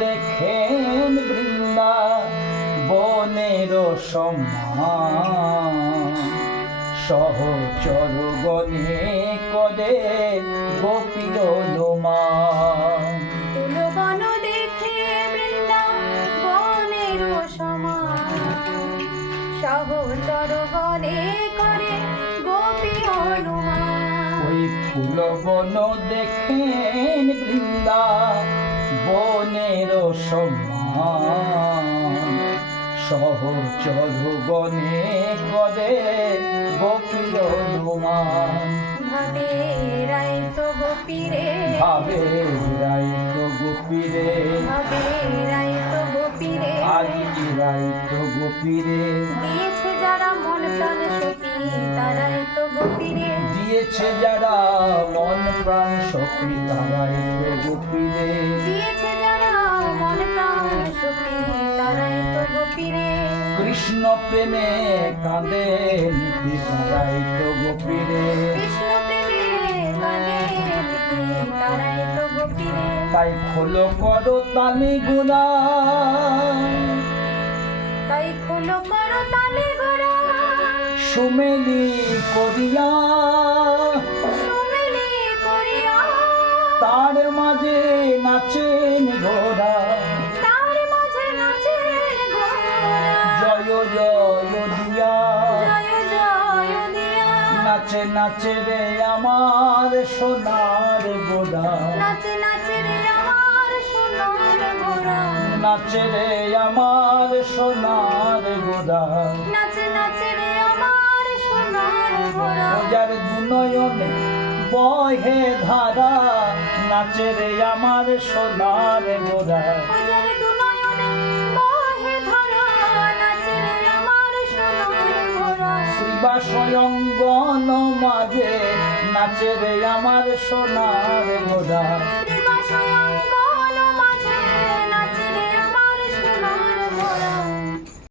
দেখেন বৃন্দাবনের সমান, সহচর গণে করে গোপীর অনুমান। তুলবন দেখে বৃন্দাবনের সমান, সহচর গণে করে গোপী অনুমান। ওই ফুলবন দেখেন বৃন্দাবনের সমান, সহচর গণে করে গোপীর অনুমান। ভাবে রাইত গোপীরে, ভাবে রাইত গোপীরে, ভাবে রাইত গোপীরে, আজি রাইত গোপীরে। দিয়েছে যারা মন প্রাণ সখী তারাই তো গোপীরে, দিয়েছে যারা মন প্রাণ সখী তারাই তো গোপীরে। দিয়েছে যারা মন প্রাণ সখী তারাই তো গোপীরে। কৃষ্ণ প্রেমে কাঁদে নিতে তারাই তো গোপীরে। কৃষ্ণ প্রেমে কাঁদে নিতে তারাই তো গোপীরে। তাই খোলো করো তালি গুনা, তাই খোলো করো তালে গোরা, সুমেলি করিয়া সুমেলি করিয়া। তার মাঝে নাচেন ঘোড়া, তার মাঝে নাচেন ঘোড়া, জয় জয় দিয়া। জয় জয় দিয়া। নাচে নাচে রে আমার সোনার গোড়া, নাচে নাচে রে আমার সোনার ঘোড়া, নাচে রে আমার সোনার গোড়া। নাচে নাচে রে আমার সোনার ঘোড়া। রোজার দুনয়নে বহে ধারা, নাচে রে আমার সোনার গোড়া। ওজার দুনয়নে বহে ধারা, নাচে রে আমার সোনার ঘোড়া। শ্রীবা স্বয়ংবন মাঝে নাচে রে আমার সোনার গোড়া।